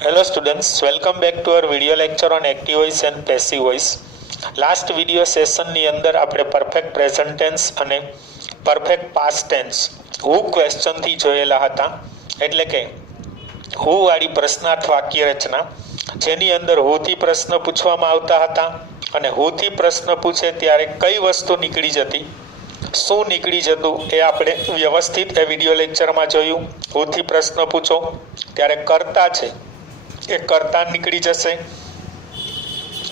Hello students, welcome back to our video lecture on active voice and passive voice. Last video સેશનની અંદર આપણે perfect present tense અને perfect past tense wh ક્વેશ્ચનથી જોયેલા હતા. એટલે કે હુ વાળી પ્રશ્નાર્થ વાક્ય રચના જેની અંદર હુથી પ્રશ્ન પૂછવામાં આવતા હતા અને હુથી પ્રશ્ન પૂછે ત્યારે કઈ વસ્તુ નીકળી જતી, શું નીકળી જતું એ આપણે વ્યવસ્થિત એ વિડિયો લેક્ચરમાં જોયું. હુથી પ્રશ્ન પૂછો ત્યારે કર્તા છે એ કર્તા નીકળી જશે.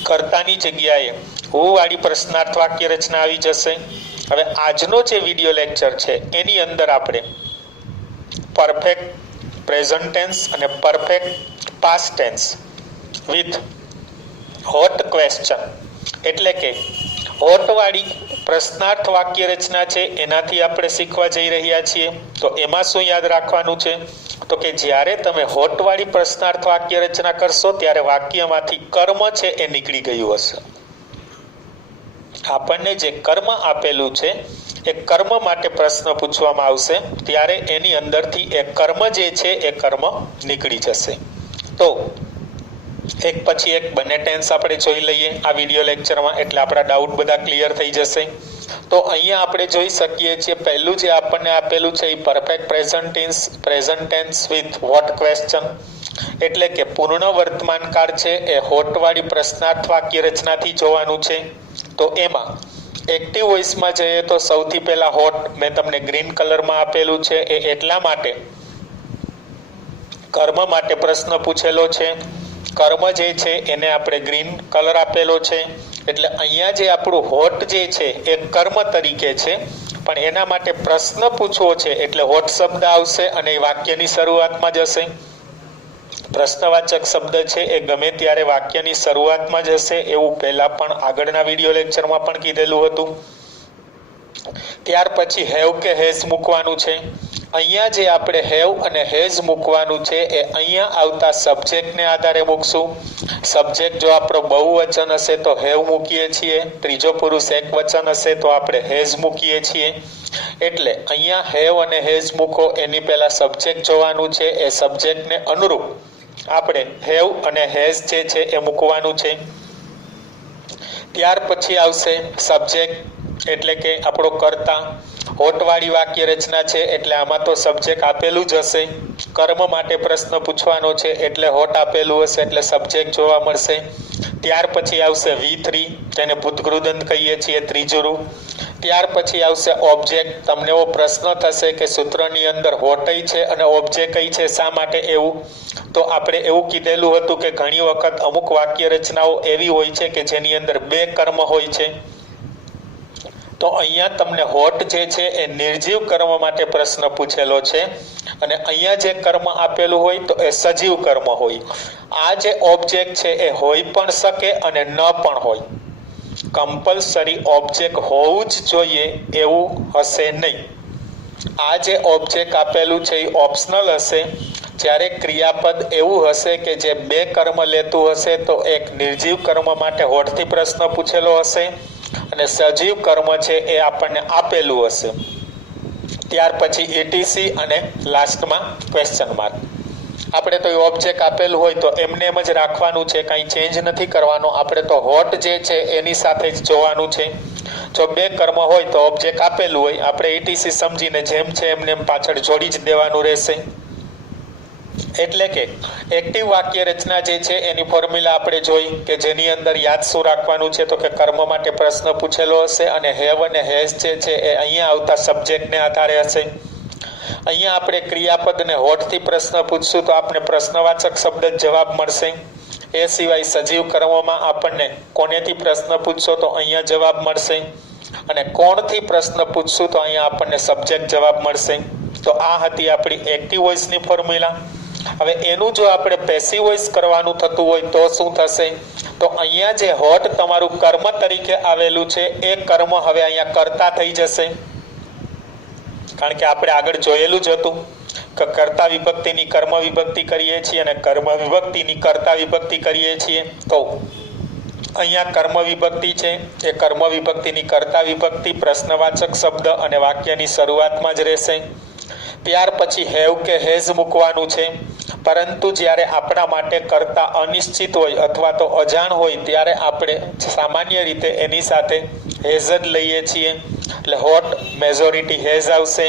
કર્તાની જગ્યાએ હુ વાળી પ્રશ્નાર્થ વાક્ય રચના આવી જશે. હવે આજનો જે વિડિયો લેક્ચર છે એની અંદર આપણે પરફેક્ટ પ્રેઝન્ટ ટેન્સ અને perfect past tense with hot question એટલે કે હોટ વાળી પ્રશ્નાર્થ વાક્ય રચના છે એનાથી આપણે શીખવા જઈ રહ્યા છીએ. તો એમાં શું યાદ રાખવાનું છે તો કે જ્યારે તમે હોટ વાળી પ્રશ્નાર્થ વાક્ય રચના કરશો ત્યારે વાક્યમાંથી કર્મ છે એ નીકળી ગયું હશે. આપણને જે કર્મ આપેલું છે એ કર્મ માટે પ્રશ્ન પૂછવામાં આવશે ત્યારે એની અંદરથી એ કર્મ જે છે એ કર્મ નીકળી જશે. તો એક પછી એક બંને ટેન્સ આપણે જોઈ લઈએ આ વિડિયો લેક્ચરમાં, એટલે આપણા ડાઉટ બધા ક્લિયર થઈ જશે. તો અહીંયા આપણે જોઈ શકીએ છીએ પહેલું જે આપણને આપેલું છે એ perfect present tense with hot question એટલે કે પૂર્ણ વર્તમાન કાળ છે એ હોટ વાળી પ્રશ્નાર્થ વાક્ય રચનાથી જોવાનું છે. તો એમાં એક્ટિવ વોઇસમાં જઈએ તો સૌથી પહેલા હોટ મેં તમને ગ્રીન કલરમાં આપેલું છે એ એટલા માટે કર્મ માટે પ્રશ્ન પૂછેલો છે. કર્મ જે છે એને આપણે ગ્રીન કલર આપેલો છે એટલે અહીંયા જે આપણું હોટ જે છે એ કર્મ તરીકે છે, પણ એના માટે પ્રશ્ન પૂછવો છે એટલે હોટ શબ્દ આવશે અને એ વાક્યની શરૂઆતમાં જશે. પ્રશ્નવાચક શબ્દ છે એ ગમે ત્યારે વાક્યની શરૂઆતમાં જ હશે એવું પહેલા પણ આગળના વિડિયો લેક્ચરમાં પણ કીધેલું હતું. ત્યાર પછી હેવ કે હેઝ મૂકવાનું છે. અહીંયા જે આપણે હેવ અને હેઝ મૂકવાનું છે એ અહીંયા આવતા સબ્જેક્ટને આધારે મૂકશું. સબ્જેક્ટ જો આપણો બહુવચન હશે તો હેવ મૂકીએ છીએ, ત્રીજો પુરુષ એક વચન હશે તો આપણે હેઝ મૂકીએ છીએ. એટલે અહીંયા હેવ અને હેઝ મૂકો એની પહેલા સબ્જેક્ટ જોવાનું છે, એ સબ્જેક્ટને અનુરૂપ આપણે હેવ અને હેઝ જે છે એ મૂકવાનું છે. ત્યાર પછી આવશે સબ્જેક્ટ એટલે કે આપણો કર્તા. હોટવાળી વાક્ય રચના છે એટલે આમાં તો સબ્જેક્ટ આપેલું જ હશે. કર્મ માટે પ્રશ્ન પૂછવાનો છે એટલે હોટ આપેલું હશે એટલે સબ્જેક્ટ જોવા મળશે. ત્યાર પછી આવશે V3 જેને ભૂતગૃદંત કહીએ છીએ, ત્રીજું રૂપ. ત્યાર પછી આવશે ઓબ્જેક્ટ. તમને એવો પ્રશ્ન થશે કે સૂત્રની અંદર હોટઈ છે અને ઓબ્જેક્ટ કઈ છે, શા માટે એવું? તો આપણે એવું કીધેલું હતું કે ઘણી વખત અમુક વાક્ય રચનાઓ એવી હોય છે કે જેની અંદર બે કર્મ હોય છે. તો અહીંયા તમને હોટ જે છે એ નિર્જીવ કર્મ માટે પ્રશ્ન પૂછેલો છે અને અહીંયા જે કર્મ આપેલું હોય તો એ સજીવ કર્મ હોય. આ જે ઓબ્જેક્ટ છે એ હોઈ પણ શકે અને ન પણ હોય. કમ્પલસરી ઓબ્જેક્ટ હોવું જ જોઈએ એવું હશે નહીં. આ જે ઓબ્જેક્ટ આપેલું છે એ ઓપ્શનલ હશે. જ્યારે ક્રિયાપદ એવું હશે કે જે બે કર્મ લેતું હશે તો એક નિર્જીવ કર્મ માટે હોટથી પ્રશ્ન પૂછેલો હશે અને સજીવ કર્મ છે એ આપણને આપેલું હશે. ત્યાર પછી ETC અને લાસ્ટમાં ક્વેશ્ચન માર્ક. આપણે તો ઓબ્જેક્ટ આપેલું હોય તો એમને એમ જ રાખવાનું છે, કાંઈ ચેન્જ નથી કરવાનો. આપણે તો હોટ જે છે એની સાથે જ જોવાનું છે. જો બે કર્મ હોય તો ઓબ્જેક્ટ આપેલું હોય આપણે ETC સમજીને જેમ છે એમને એમ પાછળ જોડી જ દેવાનું રહેશે. એટલે કે એક્ટિવ વાક્ય રચના જે છે એની ફોર્મ્યુલા આપણે જોઈ કે જેની અંદર યાદ શું રાખવાનું છે તો કે કર્મ માટે પ્રશ્ન પૂછેલો હશે અને હેવ અને હેઝ જે છે એ અહીંયા આવતા સબ્જેક્ટને આધારે હશે. અહીંયા આપણે ક્રિયાપદને હોટથી પ્રશ્ન પૂછશું તો આપણે પ્રશ્નવાચક શબ્દ જ જવાબ મળશે. એ સિવાય સજીવ કર્મમાં આપણને કોનેથી પ્રશ્ન પૂછશો તો અહીંયા જવાબ મળશે અને કોણથી પ્રશ્ન પૂછશું તો અહીંયા આપણને સબ્જેક્ટ જવાબ મળશે. તો આ હતી આપણી એક્ટિવ વોઇસની ફોર્મ્યુલા. હવે એનું જો આપણે પેસિવ વોઇસ કરવાનું થતું હોય તો શું થશે તો અહીંયા જે હોટ તમારું કર્મ તરીકે આવેલું છે એ કર્મ હવે અહીંયા કર્તા થઈ જશે. કારણ કે આપણે આગળ જોયેલું જ હતું કે કર્તા વિભક્તિની કર્મ વિભક્તિ કરીએ છીએ અને કર્મ વિભક્તિની કર્તા વિભક્તિ કરીએ છીએ. તો અહીંયા કર્મ વિભક્તિ છે એ કર્મ વિભક્તિની કર્તા વિભક્તિ પ્રશ્નવાચક શબ્દ અને વાક્યની શરૂઆતમાં જ રહેશે. ત્યાર પછી હેવ કે હેઝ મૂકવાનું છે. પરંતુ જ્યારે આપણા માટે કરતા અનિશ્ચિત હોય અથવા તો અજાણ હોય ત્યારે આપણે સામાન્ય રીતે એની સાથે હેઝ જ લઈએ છીએ. એટલે હોટ મેજોરિટી હેઝ આવશે.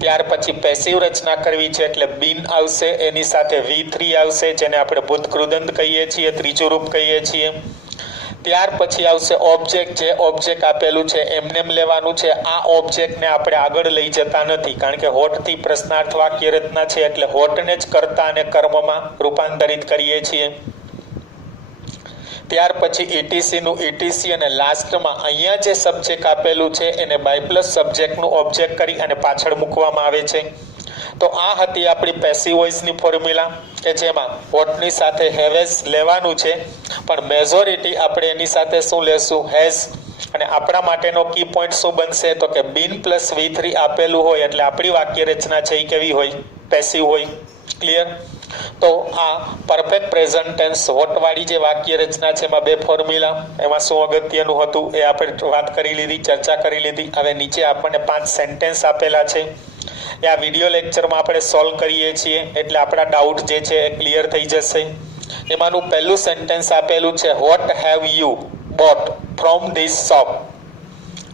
ત્યાર પછી પેસિવ રચના કરવી છે એટલે બીન આવશે, એની સાથે V3 આવશે જેને આપણે ભૂતકૃદંત કહીએ છીએ, ત્રીજું રૂપ કહીએ છીએ. ત્યાર પછી આવશે ઓબ્જેક્ટ. જે ઓબ્જેક્ટ આપેલું છે એમનેમ લેવાનું છે. આ ઓબ્જેક્ટને આપણે આગળ લઈ જતા નથી કારણ કે હોટથી પ્રશ્નાર્થ વાક્ય રચના છે એટલે હોટને જ કર્તા અને કર્મમાં રૂપાંતરિત કરીએ છીએ. ત્યાર પછી ETCનું ETC અને લાસ્ટમાં અહીંયા જે સબ્જેક્ટ આપેલું છે એને બાય પ્લસ સબ્જેક્ટનું ઓબ્જેક્ટ કરી અને પાછળ મૂકવામાં આવે છે. તો આ હતી આપણી પેસિવ વોઇસની ફોર્મ્યુલા કે જેમાં વોટની સાથે હેવેઝ લેવાનું છે પણ મેજોરિટી આપણે એની સાથે શું લેશું? હેઝ. અને આપણા માટેનો કી પોઈન્ટ શું બનશે? તો કે બીન પ્લસ V3 આપેલું હોય એટલે આપણી વાક્ય રચના છે એ કેવી હોય? પેસિવ હોય. ક્લિયર? તો આ પરફેક્ટ પ્રેઝન્ટ ટેન્સ હોટવાળી જે વાક્ય રચના છે એમાં બે ફોર્મ્યુલા, એમાં શું અગત્યનું હતું એ આપણે વાત કરી લીધી, ચર્ચા કરી લીધી. હવે નીચે આપણને 5 સેન્ટેન્સ આપેલા છે એ આ વિડીયો લેક્ચરમાં આપણે સોલ્વ કરીએ છીએ એટલે આપણા ડાઉટ જે છે એ ક્લિયર થઈ જશે. એમાંનું પહેલું સેન્ટેન્સ આપેલું છે what have you boat from this shop.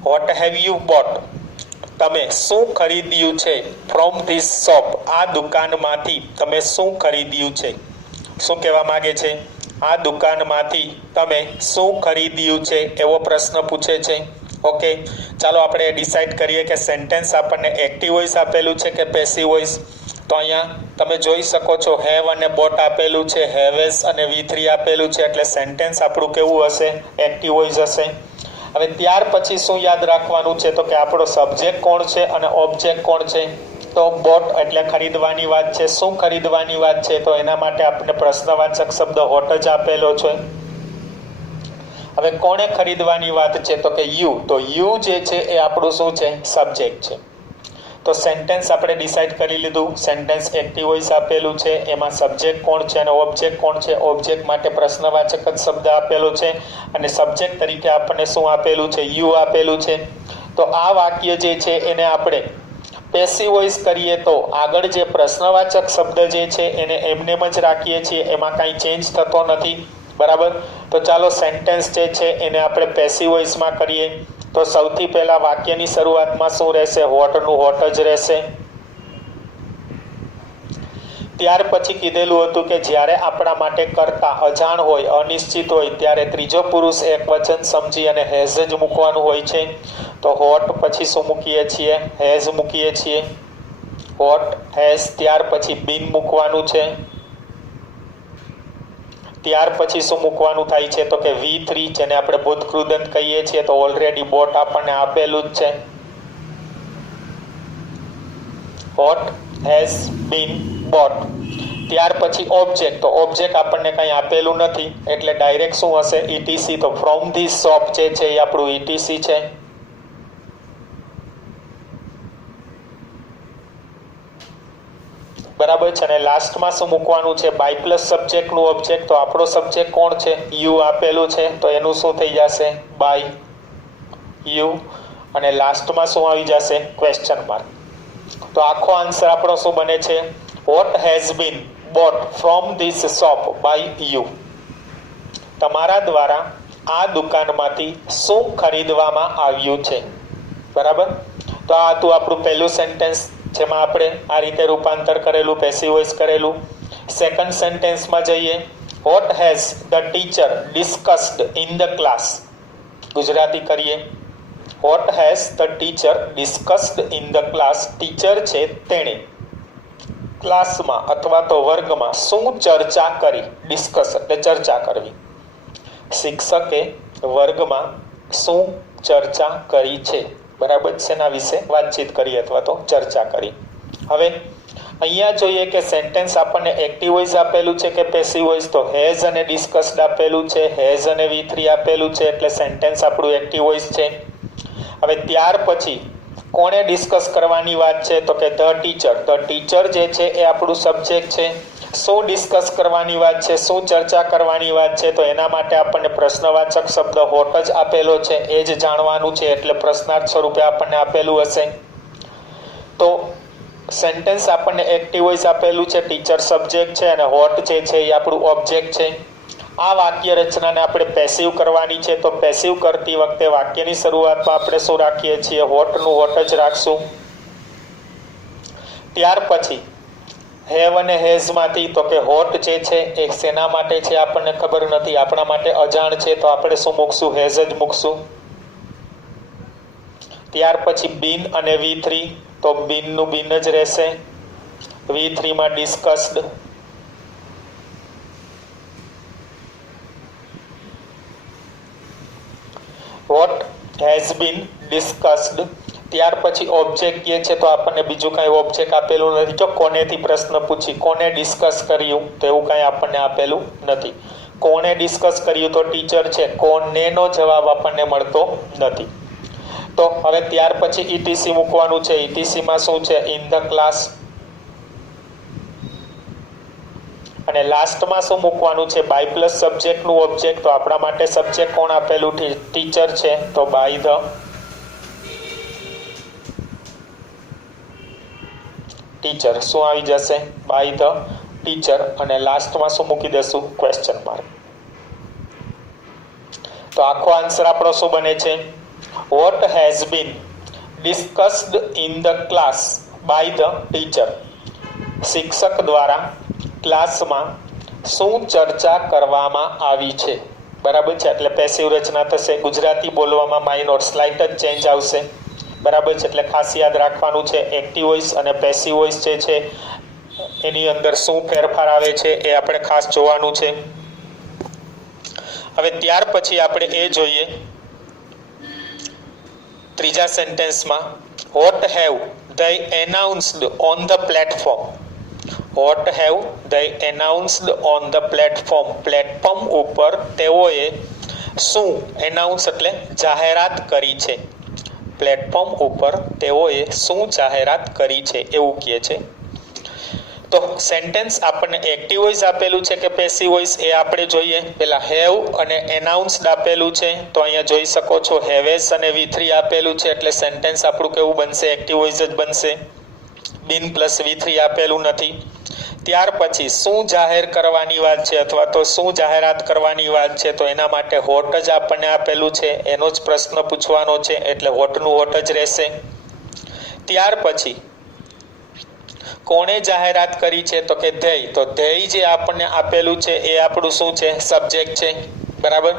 What have you boat, તમે શું ખરીદ્યું છે? ફ્રોમ ધીસ શોપ, આ દુકાનમાંથી તમે શું ખરીદ્યું છે? શું કહેવા માંગે છે? આ દુકાનમાંથી તમે શું ખરીદ્યું છે એવો પ્રશ્ન પૂછે છે. ઓકે, ચાલો આપણે ડિસાઇડ કરીએ કે સેન્ટેન્સ આપણને એક્ટિવ વોઇસ આપેલું છે કે પેસિવ વોઇસ. તો અહીંયા તમે જોઈ શકો છો હેવ અને બોટ આપેલું છે, હેવેઝ અને V3 આપેલું છે એટલે સેન્ટેન્સ આપણું કેવું હશે? એક્ટિવ વોઇસ હશે. હવે ત્યાર પછી શું યાદ રાખવાનું છે? તો કે આપણો સબ્જેક્ટ કોણ છે અને ઓબ્જેક્ટ કોણ છે? તો બોટ એટલે ખરીદવાની વાત છે. શું ખરીદવાની વાત છે? તો એના માટે આપણે પ્રશ્નવાચક શબ્દ હોટ જ આપેલો છે. હવે કોણે ખરીદવાની વાત છે? તો કે યુ. તો યુ જે છે એ આપણું શું છે? સબ્જેક્ટ છે. તો સેન્ટેન્સ આપણે ડિસાઇડ કરી લીધું. સેન્ટેન્સ એક્ટિવ વોઇસ આપેલું છે, એમાં સબ્જેક્ટ કોણ છે અને ઓબ્જેક્ટ કોણ છે? ઓબ્જેક્ટ માટે પ્રશ્નવાચક જ શબ્દ આપેલો છે અને સબ્જેક્ટ તરીકે આપણને શું આપેલું છે? યુ આપેલું છે. તો આ વાક્ય જે છે એને આપણે પેસિવ વોઇસ કરીએ તો આગળ જે પ્રશ્નવાચક શબ્દ જે છે એને એમનેમ જ રાખીએ છીએ, એમાં કાંઈ ચેન્જ થતો નથી. બરાબર? તો ચાલો સેન્ટેન્સ જે છે એને આપણે પેસિવ વોઇસમાં કરીએ. તો સૌથી પહેલા વાક્યની શરૂઆતમાં શું રહેશે? હોટનું હોટ જ રહેશે. ત્યાર પછી કીધેલું હતું કે જ્યારે આપણા માટે કરતા અજાણ હોય, અનિશ્ચિત હોય ત્યારે ત્રીજો પુરુષ એકવચન સમજી અને હેઝ જ મૂકવાનું હોય છે. તો હોટ પછી શું મૂકીએ છીએ? હેઝ મૂકીએ છીએ. Hot, has. ત્યાર પછી બીન મૂકવાનું છે. ત્યાર પછી શું મૂકવાનું થાય છે? તો કે V3 જેને આપણે ભૂતકૃદંત કહીએ છીએ. તો ઓલરેડી બોટ આપણને આપેલું જ છે. What, has, been, bought. ત્યાર પછી ઓબ્જેક્ટ. તો ઓબ્જેક્ટ આપણને કંઈ આપેલું નથી એટલે ડાયરેક્ટ શું હશે? ETC. તો ફ્રોમ ધીસ શોપ જે છે એ આપણું ETC છે. બરાબર છે. અને લાસ્ટમાં શું મૂકવાનું છે? બાય પ્લસ સબ્જેક્ટનું ઓબ્જેક્ટ. તો આપણો સબ્જેક્ટ કોણ છે? યુ આપેલું છે તો એનું શું થઈ જશે? By you. અને લાસ્ટમાં શું આવી જશે? Question mark. તો આખો આન્સર આપણો શું બને છે? What has been bought from this shop by you. તમારા દ્વારા આ દુકાનમાંથી શું ખરીદવામાં આવ્યું છે? બરાબર? તો આ હતું આપણું પહેલું સેન્ટેન્સ જેમાં આપણે આ રીતે રૂપાંતર કરેલું, પેસિવ વોઇસ કરેલું. સેકન્ડ સેન્ટેન્સમાં જઈએ. What has the teacher discussed in the class. Gujarati કરીએ. What has the teacher discussed in the class. Teacher છે તેણે ક્લાસમાં અથવા તો વર્ગમાં શું ચર્ચા કરી? ડિસ્કસ એટલે ચર્ચા કરવી. શિક્ષકે વર્ગમાં શું ચર્ચા કરી છે? બરાબર? શેના વિશે વાતચીત કરી અથવા તો ચર્ચા કરી. હવે અહીંયા જોઈએ કે સેન્ટેન્સ આપણને એક્ટિવ વોઇસ આપેલું છે કે પેસિવ વોઇસ? તો હેઝ અને ડિસ્કસ્ડ આપેલું છે, હેઝ અને V3 આપેલું છે એટલે સેન્ટેન્સ આપણું એક્ટિવ વોઇસ છે. હવે ત્યાર પછી કોણે ડિસ્કસ કરવાની વાત છે? તો કે ધ ટીચર. ધ ટીચર જે છે એ આપણું સબ્જેક્ટ છે. શું ડિસ્કસ કરવાની વાત છે? શું ચર્ચા કરવાની વાત છે? તો એના માટે આપણને પ્રશ્નવાચક શબ્દ હોટ જ આપેલો છે, એ જ જાણવાનું છે એટલે પ્રશ્નાર્થ સ્વરૂપે આપણને આપેલું હશે. તો સેન્ટેન્સ આપણને એક્ટિવ વોઇસ આપેલું છે, ટીચર સબ્જેક્ટ છે અને હોટ જે છે એ આપણું ઓબ્જેક્ટ છે. આ વાક્ય રચનાને આપણે પેસિવ કરવાની છે, તો પેસિવ કરતી વખતે વાક્યની શરૂઆતમાં આપણે શું રાખીએ છીએ? હોટનું હોટ જ રાખશું. ત્યાર પછી હેવ અને હેઝમાંથી તો કે હોટ જે છે એ શેના માટે છે આપણને ખબર નથી, આપણા માટે અજાણ છે, તો આપણે શું મૂકશું? હેઝ જ મૂકશું. ત્યાર પછી બીન અને V3 તો બીનનું બીન જ રહેશે. V3 માં discussed. Vote has been discussed. ત્યાર પછી ઓબ્જેક્ટ કે છે તો આપણને બીજું કાંઈ ઓબ્જેક્ટ આપેલું નથી. જો કોનેથી પ્રશ્ન પૂછી કોને ડિસ્કસ કર્યું તો એવું કાંઈ આપણને આપેલું નથી. કોણે ડિસ્કસ કર્યું તો ટીચર છે, કોનેનો જવાબ આપણને મળતો નથી. તો હવે ત્યાર પછી ETC મૂકવાનું છે. ETC માં શું છે? In the class. અને લાસ્ટમાં શું મૂકવાનું છે? બાય પ્લસ સબ્જેક્ટનું ઓબ્જેક્ટ. તો આપણા માટે સબ્જેક્ટ કોણ આપેલું? ટીચર છે, તો બાય ધ ટીચર. શું આવી જશે? By the teacher. અને લાસ્ટમાં શું મૂકી દેશું? Question mark. તો આખો આન્સર આપણો શું બને છે? What has been discussed in the class by the teacher. શિક્ષક દ્વારા ક્લાસમાં શું ચર્ચા કરવામાં આવી છે? બરાબર છે. એટલે પેસિવ રચના થશે. ગુજરાતી બોલવામાં માઇનોર સ્લાઇટ જ ચેન્જ આવશે. બરાબર છે. એટલે ખાસ યાદ રાખવાનું છે એક્ટિવ વોઇસ અને પેસિવ વોઇસ જે છે એની અંદર શું ફેરફાર આવે છે એ આપણે ખાસ જોવાનું છે. હવે ત્યાર પછી આપણે એ જોઈએ ત્રીજા સેન્ટેન્સમાં what have they announced on the platform. What have they announced on the platform? Platform ઉપર તેઓએ શું એનાઉન્સ એટલે જાહેરાત કરી છે. પ્લેટફોર્મ ઉપર તેઓએ શું જાહેરાત કરી છે એવું કહે છે. તો સેન્ટેન્સ આપણને એક્ટિવ વોઇસ આપેલું છે કે પેસિવ વોઇસ એ આપણે જોઈએ. પેલા હેવ અને એનાઉન્સ્ડ આપેલું છે તો અહીંયા જોઈ શકો છો હેવેસ અને V3 આપેલું છે એટલે સેન્ટેન્સ આપણું કેવું બનશે? એક્ટિવ વોઇસ જ બનશે. બીન પ્લસ V3 આપેલું નથી. ત્યાર પછી શું જાહેર કરવાની વાત છે અથવા તો શું જાહેરાત કરવાની વાત છે તો એના માટે હોટ જ આપણને આપેલું છે, એનો જ પ્રશ્ન પૂછવાનો છે એટલે હોટનું હોટ જ રહેશે. ત્યાર પછી કોણે જાહેરાત કરી છે તો કે ધ્યેય. તો ધ્યેય જે આપણને આપેલું છે એ આપણું શું છે? સબ્જેક્ટ છે. બરાબર.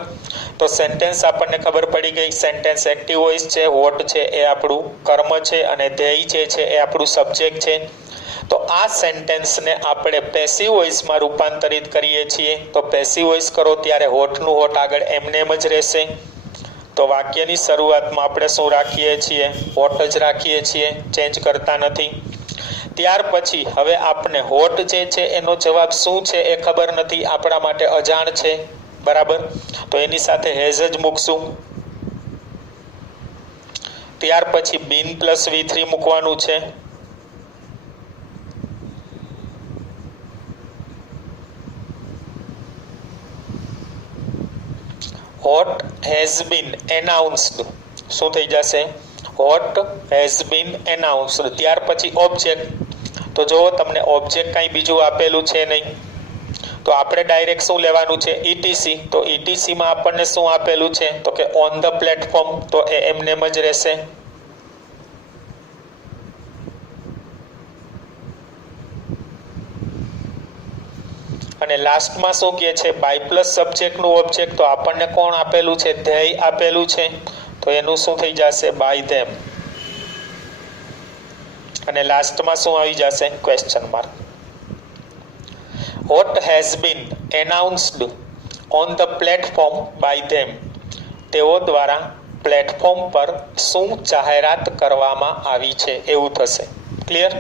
તો સેન્ટેન્સ આપણને ખબર પડી ગઈ. સેન્ટેન્સ એક્ટિવ વોઇસ છે, હોટ છે એ આપણું કર્મ છે અને ધ્યેય જે છે એ આપણું સબ્જેક્ટ છે. તો આ સેન્ટેન્સને આપણે પેસિવ વોઇસમાં રૂપાંતરિત કરીએ છીએ. તો પેસિવ વોઇસ કરો ત્યારે હોટનું હોટ આગળ એમનેમ જ રહેશે. તો વાક્યની શરૂઆતમાં આપણે શું રાખીએ છીએ? હોટ જ રાખીએ છીએ, ચેન્જ કરતા નથી. ત્યાર પછી હવે આપણે હોટ જે છે એનો જવાબ શું છે એ ખબર નથી, આપણા માટે અજાણ છે. બરાબર. તો એની સાથે હેઝ જ મૂકશું. ત્યાર પછી બીન પ્લસ V3 મૂકવાનું છે. What has been announced. શું થઈ જશે? What has been announced. ત્યાર પછી ઓબ્જેક્ટ. તો જો તમને ઓબ્જેક્ટ કાંઈ બીજું આપેલું છે નહીં તો આપણે ડાયરેક્ટ શું લેવાનું છે? ETC. તો ETC માં આપણને શું આપેલું છે તો કે ઓન ધ પ્લેટફોર્મ. તો એ એમનેમ જ રહેશે. અને લાસ્ટમાં શું કહે છે? બાય પ્લસ સબ્જેક્ટનું ઓબ્જેક્ટ. તો આપણને કોણ આપેલું છે? ધ્યેય આપેલું છે. તો એનું શું થઈ જશે? By them. અને લાસ્ટમાં શું આવી જશે? Question mark. What has been announced on the platform by them. તેઓ દ્વારા પ્લેટફોર્મ પર શું જાહેરાત કરવામાં આવી છે એવું થશે. ક્લિયર.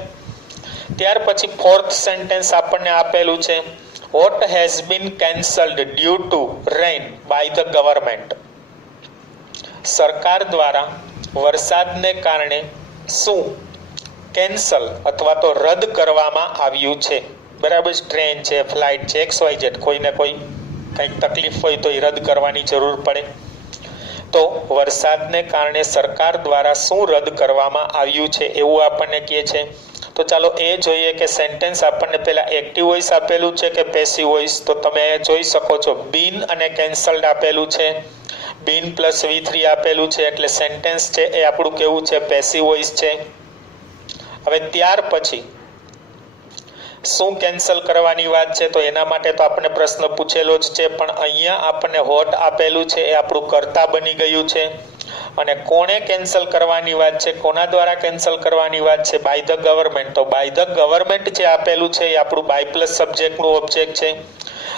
ત્યાર પછી ફોર્થ સેન્ટેન્સ આપણને આપેલું છે what has been cancelled due to rain by the government. સરકાર દ્વારા વરસાદને કારણે શું કેન્સલ અથવા તો રદ કરવામાં આવ્યું છે. બરાબર. ટ્રેન છે, ફ્લાઇટ છે, XYZ કોઈને કોઈ કંઈક તકલીફ હોય તો એ રદ કરવાની જરૂર પડે. તો વરસાદને કારણે સરકાર દ્વારા શું રદ કરવામાં આવ્યું છે એવું આપણને કહે છે. તો તો ચાલો એ જોઈએ કે સેન્ટેન્સ આપણને પહેલા એક્ટિવ વોઇસ આપેલું છે કે પેસિવ વોઇસ. તો તમે જોઈ શકો છો બીન અને કેન્સલ્ડ આપેલું છે, બીન પ્લસ V3 આપેલું છે, એટલે સેન્ટેન્સ છે એ આપણું કેવું છે, પેસિવ વોઇસ છે. હવે ત્યાર પછી શું કેન્સલ કરવાની વાત છે, તો એના માટે તો આપણને પ્રશ્ન પૂછેલો જ છે, પણ અહીંયા આપણને હોટ આપેલું છે એ આપણું કર્તા બની ગયું છે. અને કોણે કેન્સલ કરવાની વાત છે, કોના દ્વારા કેન્સલ કરવાની વાત છે, બાય ધ ગવર્મેન્ટ. તો બાય ધ ગવર્મેન્ટ જે આપેલું છે એ આપણું બાય પ્લસ સબ્જેક્ટનું ઓબ્જેક્ટ છે.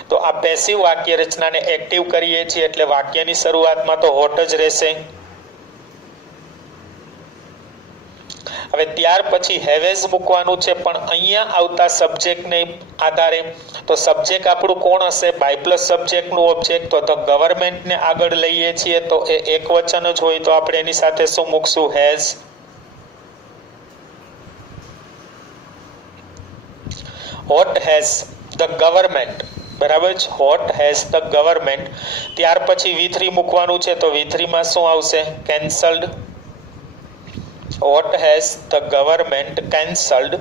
તો આ પેસિવ વાક્ય રચનાને એક્ટિવ કરીએ છીએ એટલે વાક્યની શરૂઆતમાં તો હોટ જ રહેશે. હવે ત્યાર પછી હેવેઝ મૂકવાનું છે, પણ અહીંયા આવતા સબ્જેક્ટને આધારે તો સબ્જેક્ટ આપણું કોણ હશે, બાય પ્લસ સબ્જેક્ટનું ઓબ્જેક્ટ. તો ગવર્મેન્ટને આગળ લઈએ છીએ તો એ એક વચન જ હોય તો આપણે એની સાથે શું મૂકશું, has. What has the government, બરાબર છે, હોટ હેઝ ધ ગવર્મેન્ટ. ત્યાર પછી V3 મૂકવાનું છે, તો V3 માં શું આવશે, cancelled. Hot has the government cancelled.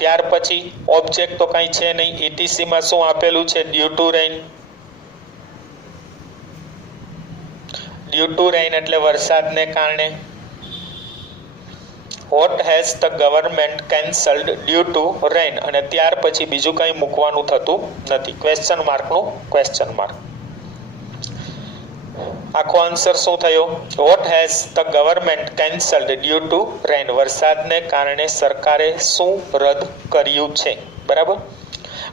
ત્યાર પછી ઓબ્જેક્ટ તો કંઈ છે નહીં, ETC માં શું આપેલું છે, due to rain. Due to rain એટલે વરસાદને કારણે. What has the government cancelled due to rain. અને ત્યાર પછી બીજું કંઈ મૂકવાનું થતું નથી, ક્વેશ્ચન માર્કનું ક્વેશ્ચન માર્ક. આખો આન્સર શું થયો, what has the government cancelled due to rain. વરસાદને કારણે સરકારે શું રદ કર્યું છે, બરાબર.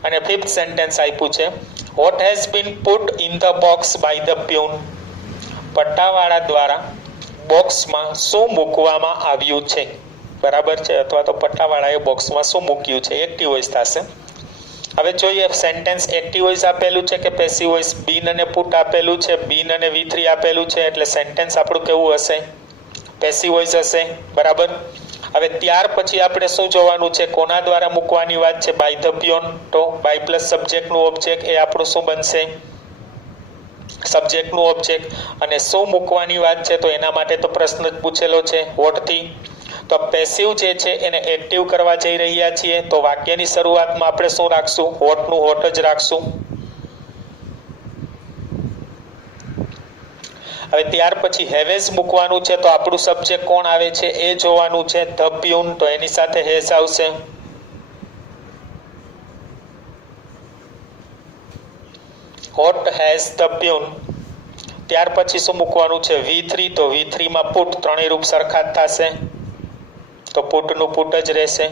અને ફિફ્થ સેન્ટેન્સ આપ્યું છે, what has been put in the box by the peon. પટ્ટાવાળા દ્વારા બોક્સમાં શું મૂકવામાં આવ્યું છે, બરાબર છે, અથવા તો પટ્ટાવાળાએ બોક્સમાં શું મૂક્યું છે, એક્ટિવ વોઇસ થશે. હવે જોઈએ સેન્ટેન્સ એક્ટિવ વોઇસ આપેલું છે કે પેસિવ વોઇસ. બીન અને પુટ આપેલું છે, બીન અને V3 આપેલું છે, એટલે સેન્ટેન્સ આપણું કેવું હશે, પેસિવ વોઇસ હશે, બરાબર. હવે ત્યાર પછી આપણે શું જોવાનું છે, કોના દ્વારા મૂકવાની વાત છે, બાય ધ પ્યોન. તો બાય પ્લસ સબ્જેક્ટનું ઓબ્જેક્ટ એ આપણું શું બનશે, સબ્જેક્ટનું ઓબ્જેક્ટ. અને શું મૂકવાની વાત છે, તો એના માટે તો પ્રશ્ન જ પૂછેલો છે, વોટથી. તો પેસિવ જે છે એને એક્ટિવ કરવા જઈ રહ્યા છીએ, તો વાક્યની શરૂઆતમાં આપણે શું રાખશું, હોટનું હોટ જ રાખશું. હવે ત્યાર પછી હેવેઝ મૂકવાનું છે, તો આપણું સબ્જેક્ટ કોણ આવે છે એ જોવાનું છે, ધ પ્યુન. તો એની સાથે હેઝ આવશે. Hot has the peon. ત્યાર પછી શું મૂકવાનું છે, V3. તો V3 માં પુટ, ત્રણેય રૂપ સરખા જ થશે, તો પુટનું પુટ જ રહેશે.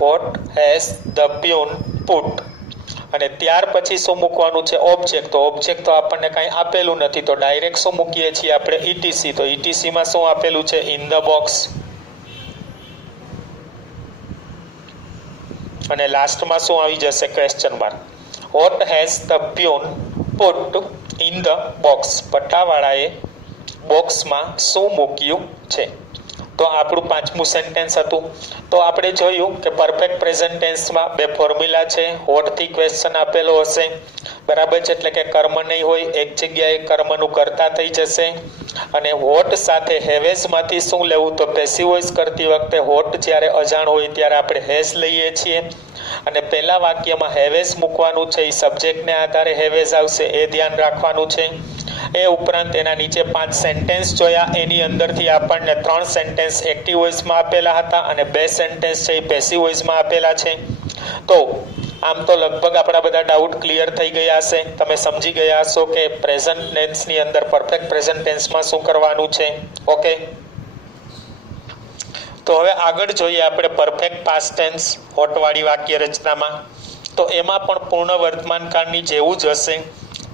Hot has the peon put. અને ત્યાર પછી શું મૂકવાનું છે, ઓબ્જેક્ટ. તો ઓબ્જેક્ટ તો આપણને કાંઈ આપેલું નથી, તો ડાયરેક્ટ શું મૂકીએ છીએ આપણે, ETC. તો ETC માં શું આપેલું છે, ઇન ધ બોક્સ. અને લાસ્ટમાં શું આવી જશે, question mark. What has the peon put in the box. પટ્ટાવાળાએ બોક્સમાં શું મૂક્યું છે. તો આપણું પાંચમું સેન્ટેન્સ હતું. તો આપણે જોયું કે પરફેક્ટ પ્રેઝન્ટ ટેન્સમાં બે ફોર્મ્યુલા છે, હોટથી ક્વેશ્ચન આપેલો હશે, બરાબર છે, એટલે કે કર્મ નહીં હોય, એક જગ્યાએ કર્મનું કર્તા થઈ જશે. અને હોટ સાથે હેવેઝમાંથી શું લેવું, તો પેસિવ વોઇસ કરતી વખતે હોટ જ્યારે અજાણ હોય ત્યારે આપણે હેઝ લઈએ છીએ. અને પહેલા વાક્યમાં હેવેઝ મૂકવાનું છે, એ સબ્જેક્ટને આધારે હેવેઝ આવશે, એ ધ્યાન રાખવાનું છે. એ ઉપરાંત એના નીચે 5 સેન્ટેન્સ જોયા, એની અંદરથી આપણને 3 સેન્ટેન્સ એક્ટિવ વોઇસમાં આપેલા હતા અને 2 સેન્ટેન્સ છે એ પેસિવ વોઇસમાં આપેલા છે. તો આમ તો લગભગ આપણા બધા ડાઉટ ક્લિયર થઈ ગયા હશે, તમે સમજી ગયા હશો કે પ્રેઝન્ટ ટેન્સની અંદર પરફેક્ટ પ્રેઝન્ટ ટેન્સમાં શું કરવાનું છે. ઓકે, તો હવે આગળ જોઈએ આપણે પરફેક્ટ પાસ્ટ ટેન્સ હોટવાળી વાક્ય રચનામાં. તો એમાં પણ પૂર્ણ વર્તમાન કાળની જેવું જ હશે.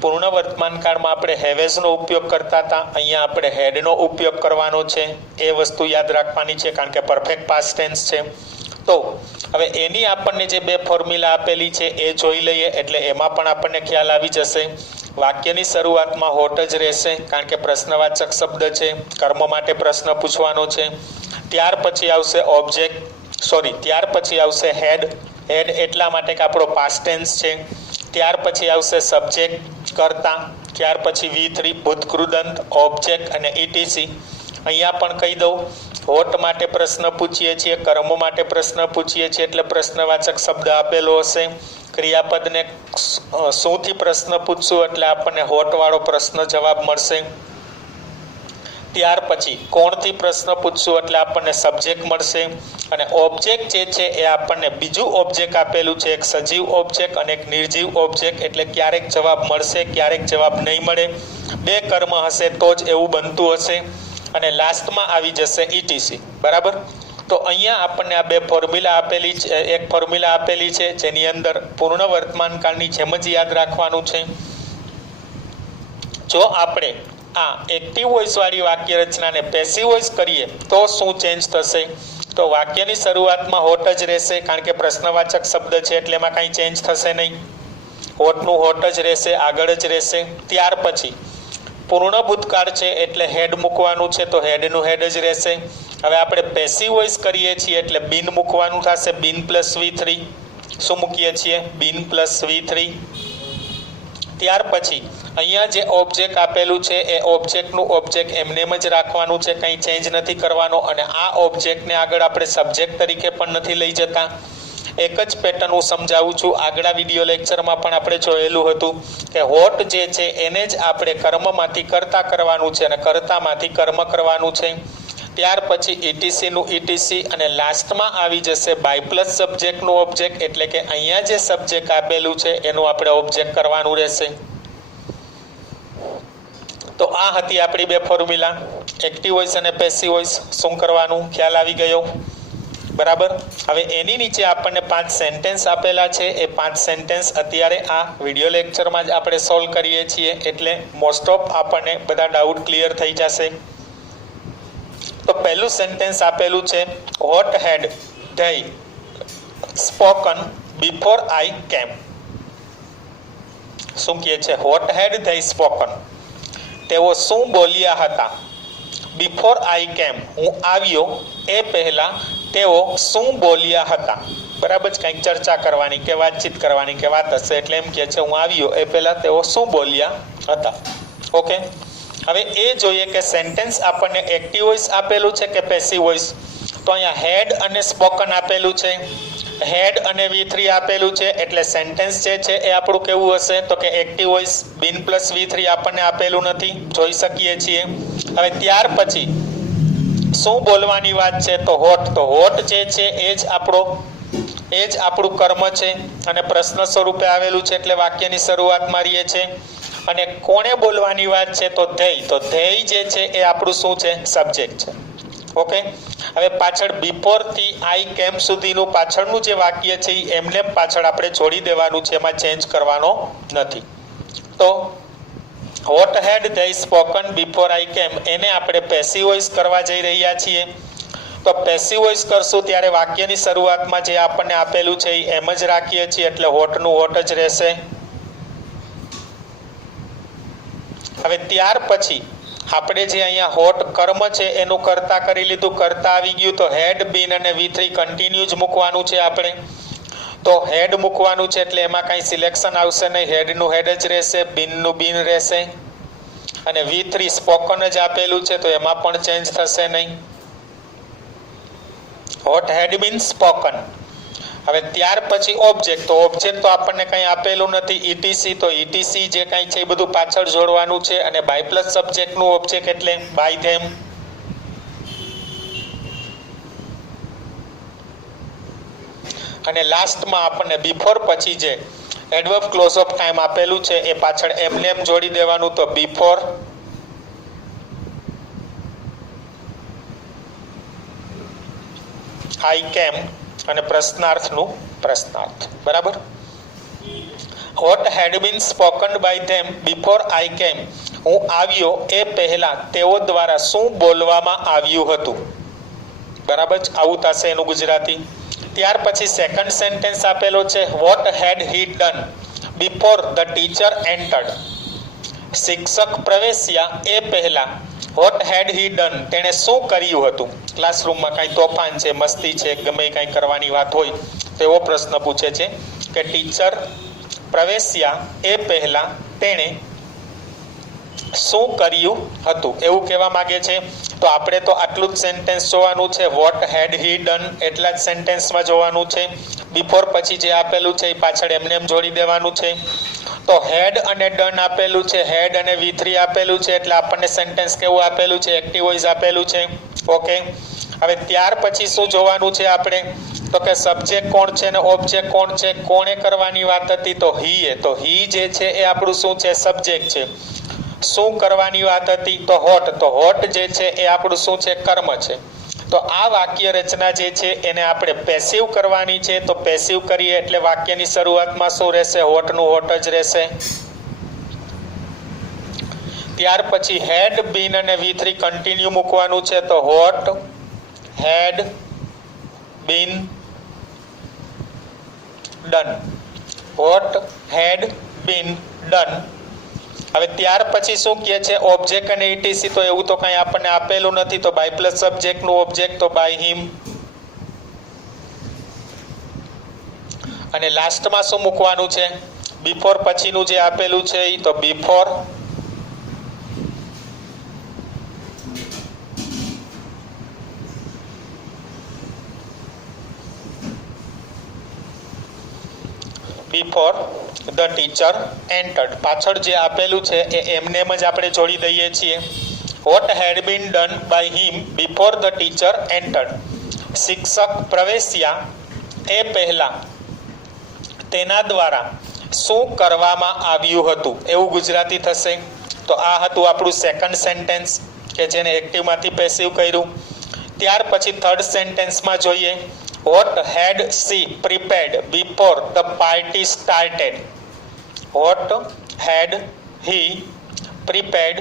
પૂર્ણ વર્તમાન કાળમાં આપણે હેવેઝનો ઉપયોગ કરતા હતા, અહીંયા આપણે હેડનો ઉપયોગ કરવાનો છે. એ વસ્તુ યાદ રાખવાની છે કારણ કે પરફેક્ટ પાસ્ટ ટેન્સ છે. તો હવે એની આપણને જે 2 ફોર્મ્યુલા આપેલી છે એ જોઈ લઈએ, એટલે એમાં પણ આપણને ખ્યાલ આવી જશે. વાક્યની શરૂઆતમાં હોટ જ રહેશે કારણ કે પ્રશ્નવાચક શબ્દ છે, કર્મ માટે પ્રશ્ન પૂછવાનો છે. ત્યાર પછી આવશે ત્યાર પછી આવશે હેડ. હેડ એટલા માટે કે આપણો પાસ્ટ ટેન્સ છે. ત્યાર પછી આવશે સબ્જેક્ટ, કર્તા. ત્યાર પછી V3 ભૂતકૃદંત, ઓબ્જેક્ટ અને ETC. અહીંયા પણ કહી દઉં, હોટ માટે પ્રશ્ન પૂછીએ છીએ, કર્મ માટે પ્રશ્ન પૂછીએ છીએ એટલે પ્રશ્નવાચક શબ્દ આપેલો હશે. ક્રિયાપદને શુંથી પ્રશ્ન પૂછશું એટલે આપણને હોટવાળો પ્રશ્ન જવાબ મળશે. ત્યાર પછી કોણથી પ્રશ્ન પૂછશું એટલે આપણને સબ્જેક્ટ મળશે. અને ઓબ્જેક્ટ જે છે એ આપણને બીજું ઓબ્જેક્ટ આપેલું છે, એક સજીવ ઓબ્જેક્ટ અને એક નિર્જીવ ઓબ્જેક્ટ, એટલે ક્યારેક જવાબ મળશે, ક્યારેક જવાબ નહીં મળે. બે કર્મ હશે તો જ એવું બનતું હશે. અને લાસ્ટમાં આવી જશે ETC. બરાબર. તો અહીંયા આપણને આ બે ફોર્મ્યુલા આપેલી છે, એક ફોર્મ્યુલા આપેલી છે જેની અંદર પૂર્ણ વર્તમાનકાળની જેમ જ યાદ રાખવાનું છે. જો આપણે આ એક્ટિવ વોઇસ વાળી વાક્ય રચનાને પેસિવ વોઇસ કરીએ તો શું ચેન્જ થશે? તો વાક્યની શરૂઆતમાં હોટ જ રહેશે, કારણ કે પ્રશ્નવાચક શબ્દ છે એટલે એમાં કાંઈ ચેન્જ થશે નહીં. હોટનું હોટ જ રહેશે, આગળ જ રહેશે. ત્યાર પછી પૂર્ણ ભૂતકાળ છે એટલે હેડ મૂકવાનું છે તો હેડનું હેડ જ રહેશે. હવે આપણે પેસિવ વોઇસ કરીએ છીએ એટલે બીન મૂકવાનું થશે, બીન પ્લસ V3. શું મૂકીએ છીએ? બીન પ્લસ V3. ત્યાર પછી અહીંયા જે ઓબ્જેક્ટ આપેલું છે એ ઓબ્જેક્ટનું ઓબ્જેક્ટ એમનેમ જ રાખવાનું છે, કંઈ ચેન્જ નથી કરવાનો. અને આ ઓબ્જેક્ટને આગળ આપણે સબ્જેક્ટ તરીકે પણ નથી લઈ જતા. એક જ પેટર્ન હું સમજાવું છું. આગળના વિડીયો લેક્ચરમાં પણ આપણે જોયેલું હતું કે હોટ જે છે એને જ આપણે કર્મમાંથી કર્તા કરવાનું છે અને કર્તામાંથી કર્મ કરવાનું છે. ત્યાર પછી ETC નું ETC અને લાસ્ટમાં આવી જશે બાય પ્લસ સબ્જેક્ટનું ઓબ્જેક્ટ, એટલે કે અહીંયા જે સબ્જેક્ટ આપેલું છે એનું આપણે ઓબ્જેક્ટ કરવાનું રહેશે. તો આ હતી આપણી બે ફોર્મ્યુલા, એક્ટિવ વોઇસ અને પેસિવ વોઇસ. શું કરવાનું ખ્યાલ આવી ગયો? બરાબર. હવે એની નીચે આપણને 5 સેન્ટેન્સ આપેલા છે. એ 5 સેન્ટેન્સ અત્યારે આ વિડીયો લેક્ચરમાં જ આપણે સોલ્વ કરીએ છીએ, એટલે મોસ્ટ ઓફ આપણને બધા ડાઉટ ક્લિયર થઈ જશે. તો પહેલું સેન્ટેન્સ આપેલું છે, vote head they spoken before I કેમ. શું કહે છે? વોટ હેડ ધેય સ્પોકન, તેઓ શું બોલ્યા હતા. બિફોર આઈ કેમ, હું આવ્યો એ પહેલા તેઓ શું બોલ્યા હતા. બરાબર. કંઈક ચર્ચા કરવાની કે વાતચીત કરવાની કે વાત હશે એટલે એમ કહે છે હું આવ્યો એ પહેલા તેઓ શું બોલ્યા હતા. ઓકે. હવે એ જોઈએ કે સેન્ટેન્સ આપણને એક્ટિવ વોઇસ આપેલું છે કે પેસિવ વોઇસ. તો અહીંયા હેડ અને સ્પોકન આપેલું છે, હેડ અને V3 આપેલું છે, એટલે સેન્ટેન્સ જે છે એ આપણું કેવું હશે? તો કે એક્ટિવ વોઇસ. બીન પ્લસ V3 આપણને આપેલું નથી, જોઈ શકીએ છીએ. હવે ત્યાર પછી શું બોલવાની વાત છે? તો હોટ. તો હોટ જે છે એ જ આપણું કર્મ છે અને પ્રશ્ન સ્વરૂપે આવેલું છે એટલે વાક્યની શરૂઆતમાં રહીએ છે. અને કોણે બોલવાની વાત છે? તો ધેય. તો ધેય જે છે એ આપણું શું છે? સબ્જેક્ટ છે. ઓકે. હવે પાછળ બિફોર થી આઈ કેમ સુધીનું પાછળનું જે વાક્ય છે એ એમને પાછળ આપણે જોડી દેવાનું છે, એમાં ચેન્જ કરવાનો નથી. તો vote head they spoken before I કેમ એને આપણે પેસિવ વોઇસ કરવા જઈ રહ્યા છીએ. તો પેસિવ વોઇસ કરશું ત્યારે વાક્યની શરૂઆતમાં જે આપણને આપેલું છે એ એમ જ રાખીએ છીએ એટલે હોટનું હોટ જ રહેશે. હવે ત્યાર પછી આપણે જે અહીંયા હોટ કર્મ છે એનું કર્તા કરી લીધું, કર્તા આવી ગયું. તો હેડ, બીન અને V3 કન્ટિન્યુ જ મૂકવાનું છે આપણે. તો હેડ મૂકવાનું છે એટલે એમાં કાંઈ સિલેક્શન આવશે નહીં, હેડનું હેડ જ રહેશે, બીનનું બીન રહેશે. અને V3 સ્પોકન જ આપેલું છે તો એમાં પણ ચેન્જ થશે નહીં. Hot had been spoken. હવે ત્યાર પછી ઓબ્જેક્ટ. તો ઓબ્જેક્ટ તો આપણને કંઈ આપેલું નથી, ETC. તો ETC જે કાંઈ છે એ બધું પાછળ જોડવાનું છે. અને બાય પ્લસ સબ્જેક્ટનું ઓબ્જેક્ટ એટલે બાય ધેમ. અને લાસ્ટમાં આપણને બિફોર પછી જે એડવર્બ ક્લોઝ ઓફ ટાઈમ આપેલું છે એ પાછળ એમને એમ જોડી દેવાનું. તો બિફોર આઈ કેમ અને પ્રશ્નાર્થનું પ્રશ્નાર્થ. બરાબર. What had been spoken by them before I came, હું આવ્યો એ પહેલા તેઓ દ્વારા શું બોલવામાં આવ્યું હતું. બરાબર. આવું થશે એનું ગુજરાતી. ત્યાર પછી સેકન્ડ સેન્ટેન્સ આપેલો છે, vote head he done before the teacher entered. શિક્ષક પ્રવેશ્યા એ પહેલા વોટ હેડ હી ડન, તેણે શું કર્યું હતું. ક્લાસરૂમમાં કાંઈ તોફાન છે, મસ્તી છે, ગમે કાંઈ કરવાની વાત હોય તો એવો પ્રશ્ન પૂછે છે કે ટીચર પ્રવેશ્યા એ પહેલા તેણે શું કર્યું હતું એવું કહેવા માંગે છે. તો આપણે તો આટલું જ સેન્ટેન્સ જોવાનું છે. વોટ હેડ હી ડન એટલા જ સેન્ટેન્સમાં જોવાનું છે. બિફોર પછી જે આપેલું છે એ પાછળ એમને એમ જોડી દેવાનું છે. તો હેડ અને ડન આપેલું છે, હેડ અને V3 આપેલું છે, એટલે આપણને સેન્ટેન્સ કેવું આપેલું છે? એક્ટિવ વોઇસ આપેલું છે. ઓકે, હવે ત્યાર પછી શું જોવાનું છે આપણે? તો કે સબ્જેક્ટ કોણ છે ને ઓબ્જેક્ટ કોણ છે? કોણે કરવાની વાત હતી? તો હી. તો હી જે છે એ આપણું શું છે? સબ્જેક્ટ છે. શું કરવાની વાત હતી? તો હોટ. તો હોટ જે છે એ આપણું શું છે? કર્મ છે. તો આ વાક્ય રચના જે છે એને આપણે પેસિવ કરવાની છે. તો પેસિવ કરીએ એટલે વાક્યની શરૂઆતમાં શું રહેશે? હોટનું હોટ જ રહેશે. ત્યાર પછી હેડ, બીન અને V3 કન્ટિન્યુ મૂકવાનું છે. તો what had been done. What had been done. હવે ત્યાર પછી શું કહે છે? ઓબ્જેક્ટ અને ઇટીસી. તો એવું તો કંઈ આપણને આપેલું નથી. તો બાય પ્લસ સબ્જેક્ટનું ઓબ્જેક્ટ તો બાય હિમ. અને લાસ્ટમાં શું મૂકવાનું છે? બિફોર પછીનું જે આપેલું છે એ તો before. Before the teacher entered. પાછળ જે આપેલું છે એ એમનેમ જ આપણે જોડી દઈએ છીએ. What had been done by him before the teacher entered. શિક્ષક પ્રવેશ્યા એ પહેલા તેના દ્વારા શું કરવામાં આવ્યું હતું એવું ગુજરાતી થશે. તો આ હતું આપણું સેકન્ડ સેન્ટેન્સ કે જેને એક્ટિવમાંથી પેસિવ કર્યું. ત્યાર પછી થર્ડ સેન્ટેન્સમાં જોઈએ. What had she prepared before the party started? What had he prepared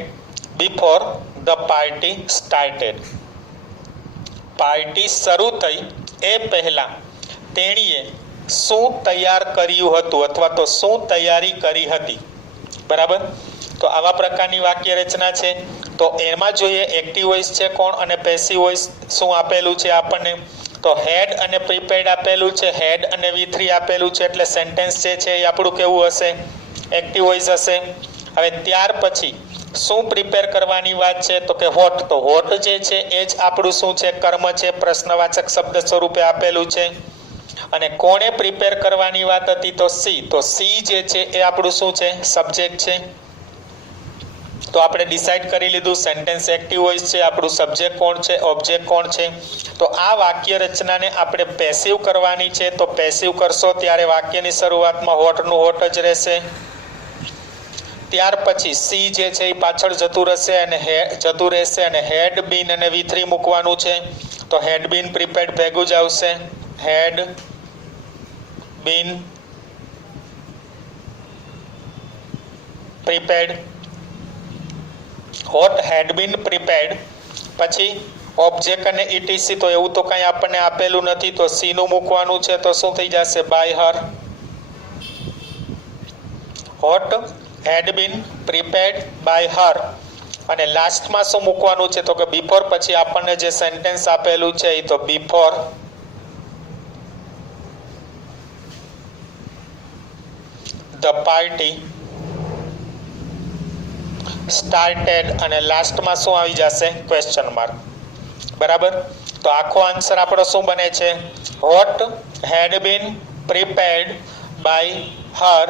before the party started? Party શરૂ થઈ એ પહેલા તેણીએ શું તૈયાર કર્યું હતું અથવા તો શું તૈયારી કરી હતી. બરાબર. તો આવા પ્રકારની વાક્ય રચના છે. તો એમાં જોઈએ એક્ટિવ વોઇસ છે કોણ અને પેસિવ વોઇસ શું આપેલું છે આપણને? તો હેડ અને પ્રિપેર્ડ આપેલું છે, હેડ અને V3 આપેલું છે, એટલે સેન્ટેન્સ જે છે એ આપણું કેવું હશે? એક્ટિવ વોઇસ હશે. હવે ત્યાર પછી શું પ્રિપેર કરવાની વાત છે? તો કે હોટ. તો હોટ જે છે એ જ આપણું શું છે? કર્મ છે. પ્રશ્નવાચક શબ્દ સ્વરૂપે આપેલું છે. અને કોણે પ્રિપેર કરવાની વાત હતી? તો સી. તો સી જે છે એ આપણું શું છે? સબ્જેક્ટ છે. તો આપણે ડિસાઈડ કરી લીધું સેન્ટેન્સ એક્ટિવ વોઇસ છે, આપણું સબ્જેક્ટ કોણ છે, ઓબ્જેક્ટ કોણ છે. તો આ વાક્ય રચનાને આપણે પેસિવ કરવાની છે. તો પેસિવ કરશો ત્યારે વાક્યની શરૂઆતમાં હોટનું હોટ જ રહેશે. ત્યાર પછી સી જે છે એ પાછળ જતું રહેશે અને હેડ બીન અને V3 મૂકવાનું છે. તો હેડ બીન પ્રિપેર્ડ ભેગું જ આવશે. હેડ been prepared. Hot had been prepared. પછી ઓબ્જેક્ટ અને ઇટીસી. તો એવું તો કંઈ આપણને આપેલું નથી. તો સી નું મૂકવાનું છે. તો શું થઈ જશે? By her. What had been prepared by her. અને લાસ્ટમાં શું મૂકવાનું છે? તો કે બિફોર પછી આપણને જે સેન્ટેન્સ આપેલું છે એ તો બિફોર ધ પાર્ટી સ્ટાર્ટેડ. અને લાસ્ટમાં શું આવી જશે? Question mark. બરાબર. તો આખો આન્સર આપણો શું બને છે? What had been prepared by her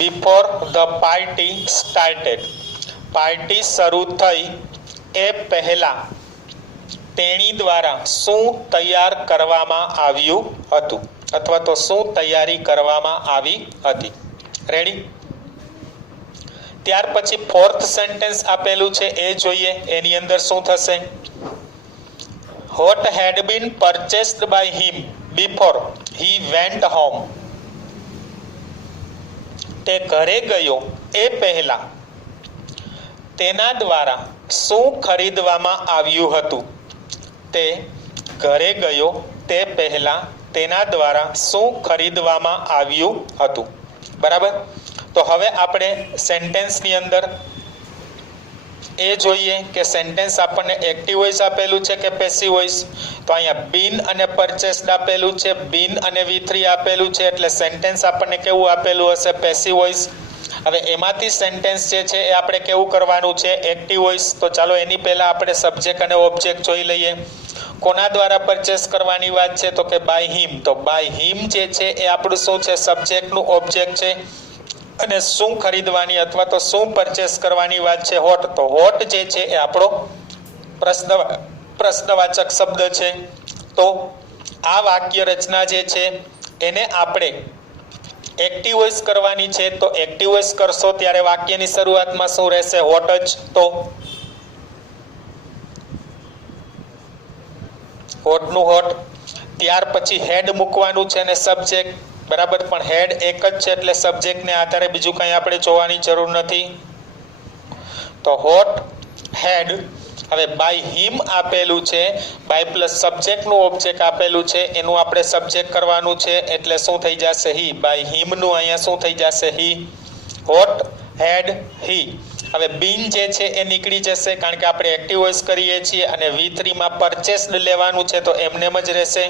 before the party started. Party શરૂ થઈ એ પહેલા તેણી દ્વારા શું તૈયાર કરવામાં આવ્યું હતું અથવા તો શું તૈયારી કરવામાં આવી હતી. રેડી. ત્યાર પછી ફોર્થ સેન્ટેન્સ આપેલું છે એ જોઈએ. એની અંદર શું થશે? What had been purchased by him before he went home. તે ઘરે ગયો એ પહેલા તેના દ્વારા શું ખરીદવામાં આવ્યું હતું. તે ઘરે ગયો તે પહેલા તેના દ્વારા શું ખરીદવામાં આવ્યું હતું. બરાબર. તો હવે આપણે સેન્ટેન્સની અંદર એ જોઈએ કે સેન્ટેન્સ આપણને એક્ટિવ વોઇસ આપેલું છે કે પેસિવ વોઇસ. તો અહીંયા બીન અને પરચેસ્ડ આપેલું છે, બીન અને V3 આપેલું છે, એટલે સેન્ટેન્સ આપણને કેવું આપેલું હશે? Passive voice. હવે એમાંથી સેન્ટેન્સ જે છે એ આપણે કેવું કરવાનું છે, એક્ટિવ વોઇસ. તો ચાલો એની પહેલા આપણે સબ્જેક્ટ અને ઓબ્જેક્ટ જોઈ લઈએ. કોના દ્વારા પરચેસ કરવાની વાત છે, તો કે બાય હિમ. તો બાય હિમ જે છે એ આપણું શું છે, સબ્જેક્ટનું ઓબ્જેક્ટ છે. અને શું ખરીદવાની અથવા તો શું પરચેસ કરવાની વાત છે, હોટ. તો હોટ જે છે એ આપણો પ્રશ્નવાચક શબ્દ છે. તો આ વાક્ય રચના જે છે એને આપણે એક્ટિવ વોઇસ કરવાની છે. તો એક્ટિવ વોઇસ કરશો ત્યારે વાક્યની શરૂઆતમાં શું રહેશે, હોટ જ. તો હોટનું હોટ. ત્યાર પછી હેડ મૂકવાનું છે અને સબ્જેક્ટ, બરાબર. પણ હેડ એક જ છે એટલે સબ્જેક્ટને આધારે બીજું કંઈ આપણે જોવાની જરૂર નથી. તો હોટ હેડ. હવે બાય હિમ આપેલું છે, બાય પ્લસ સબ્જેક્ટનું ઓબ્જેક્ટ આપેલું છે, એનું આપણે સબ્જેક્ટ કરવાનું છે એટલે શું થઈ જશે, હી. બાય હિમનું અહીંયા શું થઈ જશે, હી. હોટ હેડ હી. હવે બીન જે છે એ નીકળી જશે કારણ કે આપણે એક્ટિવ વોઇસ કરીએ છીએ અને V3 માં પરચેસ્ડ લેવાનું છે તો એમનેમ જ રહેશે.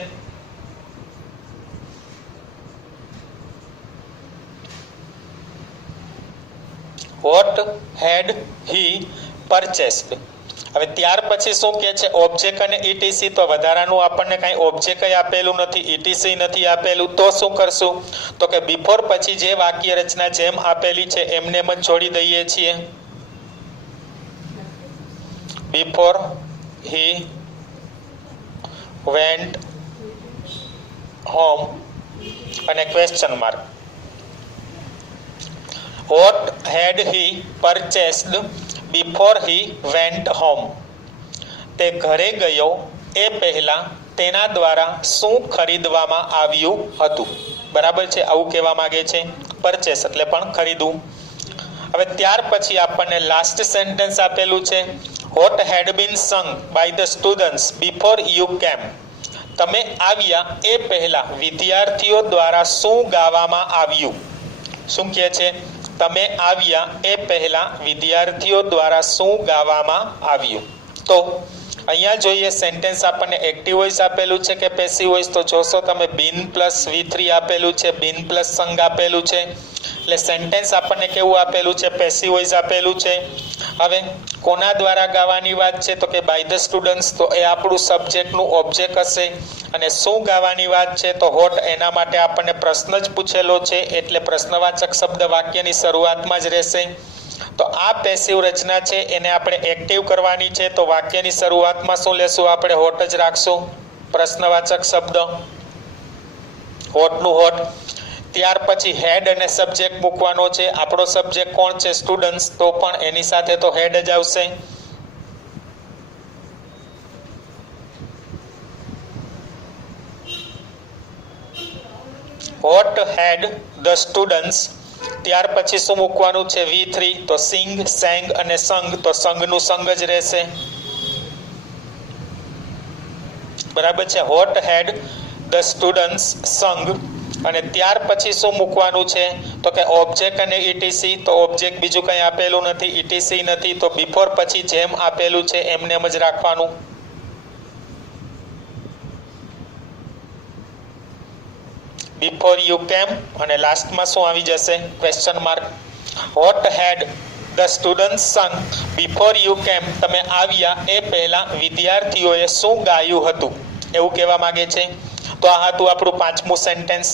હોટ હેડ હી પરચેસ્ડ. હવે ત્યાર પછી શું કહે છે, ઓબ્જેક્ટ અને ઇટીસી. તો વધારાનું આપણને કાંઈ ઓબ્જેક્ટ આપેલું નથી, ઇટીસી નથી આપેલું. તો શું કરશું, તો કે બિફોર પછી જે વાક્ય રચના જેમ આપેલી છે એમને જ જોડી દઈએ છીએ. બિફોર હી વેન્ટ હોમ અને question mark. What had he purchased before he went home? તે ઘરે ગયો એ પહેલા તેના દ્વારા શું ખરીદવામાં આવ્યું હતું, બરાબર છે. આવું કહેવા માંગે છે, પરચેસ એટલે પણ ખરીદવું. હવે ત્યાર પછી આપણને લાસ્ટ સેન્ટેન્સ આપેલું છે, What had been sung by the students before you came? તમે આવ્યા એ પહેલા વિદ્યાર્થીઓ દ્વારા શું ગાવામાં આવ્યું. શું કહે છે, તમે આવ્યા એ પહેલા વિદ્યાર્થીઓ દ્વારા શું ગાવામાં આવ્યું. તો અહીંયા જોઈએ સેન્ટેન્સ આપણને એક્ટિવ વોઇસ આપેલું છે કે પેસિવ વોઇસ. તો જોશો તમે બીન પ્લસ V3 આપેલું છે, બીન પ્લસ સંગ આપેલું છે એટલે સેન્ટેન્સ આપણને કેવું આપેલું છે, પેસિવ વોઇસ આપેલું છે. હવે કોના દ્વારા ગાવાની વાત છે, તો કે બાય ધ સ્ટુડન્ટ્સ. તો એ આપણું સબ્જેક્ટનું ઓબ્જેક્ટ હશે. અને શું ગાવાની વાત છે, તો હોટ. એના માટે આપણને પ્રશ્ન જ પૂછેલો છે એટલે પ્રશ્નવાચક શબ્દ વાક્યની શરૂઆતમાં જ રહેશે. તો આ પેસિવ રચના છે એને આપણે એક્ટિવ કરવાની છે. તો વાક્યની શરૂઆતમાં શું લેશું, આપણે હોટ જ રાખશું, પ્રશ્નવાચક શબ્દ હોટનું હોટ. ત્યાર પછી હેડ અને સબ્જેક્ટ મૂકવાનો છે. આપણો સબ્જેક્ટ કોણ છે, સ્ટુડન્ટ્સ. તો પણ એની સાથે તો હેડ જ આવશે. What had the students. ત્યાર પછી શું મૂકવાનું છે, V3. તો સિંગ, સેંગ અને સંગ. તો સંગનું સંગ જ રહેશે, બરાબર છે. What had the students sung. અને ત્યાર પછી શું મૂકવાનું છે, તો કે ઓબ્જેક્ટ અને ઇટીસી. તો ઓબ્જેક્ટ બીજું કંઈ આપેલું નથી, ઇટીસી નથી. તો બિફોર પછી જેમ આપેલું છે એમને એમ જ રાખવાનું. બિફોર યુ કેમ અને લાસ્ટમાં શું આવી જશે, question mark. Vote had the students સંગ બિફોર યુ કેમ. તમે આવ્યા એ પહેલા વિદ્યાર્થીઓએ શું ગાયું હતું એવું કહેવા માંગે છે. તો આ હતું આપણું પાંચમું સેન્ટેન્સ.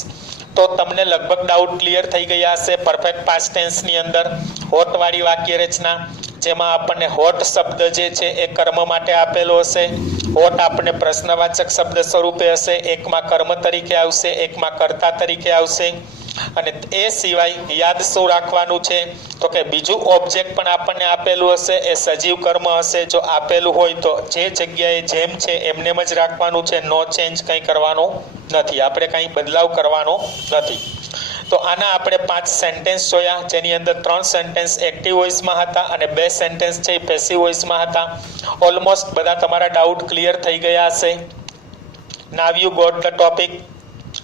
તો તમને લગભગ ડાઉટ ક્લિયર થઈ ગયા હશે પરફેક્ટ પાસ્ટ ટેન્સની અંદર હોટ વાળી વાક્ય રચના, જેમાં આપણને હોટ શબ્દ જે છે એ કર્મ માટે આપેલો હશે. હોટ આપણને પ્રશ્નવાચક શબ્દ સ્વરૂપે હશે. એકમાં કર્મ તરીકે આવશે, એકમાં કર્તા તરીકે આવશે. અને એ સિવાય યાદ શું રાખવાનું છે, તો કે બીજું ઓબ્જેક્ટ પણ આપણને આપેલું હશે, એ સજીવ કર્મ હશે. જો આપેલું હોય તો જે જગ્યાએ જેમ છે એમનેમ જ રાખવાનું છે, નો ચેન્જ કંઈ કરવાનો નથી, આપણે કંઈ બદલાવ કરવાનો નથી. તો આના આપણે 5 સેન્ટેન્સ જોયા, જેની અંદર 3 સેન્ટેન્સ એક્ટિવ વોઇસમાં હતા અને 2 સેન્ટેન્સ છે પેસિવ વોઇસમાં હતા. ઓલમોસ્ટ બધા તમારા ડાઉટ ક્લિયર થઈ ગયા હશે. Now you got the topic.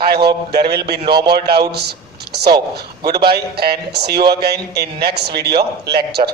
I hope there will be no more doubts. So, goodbye and see you again in next video lecture.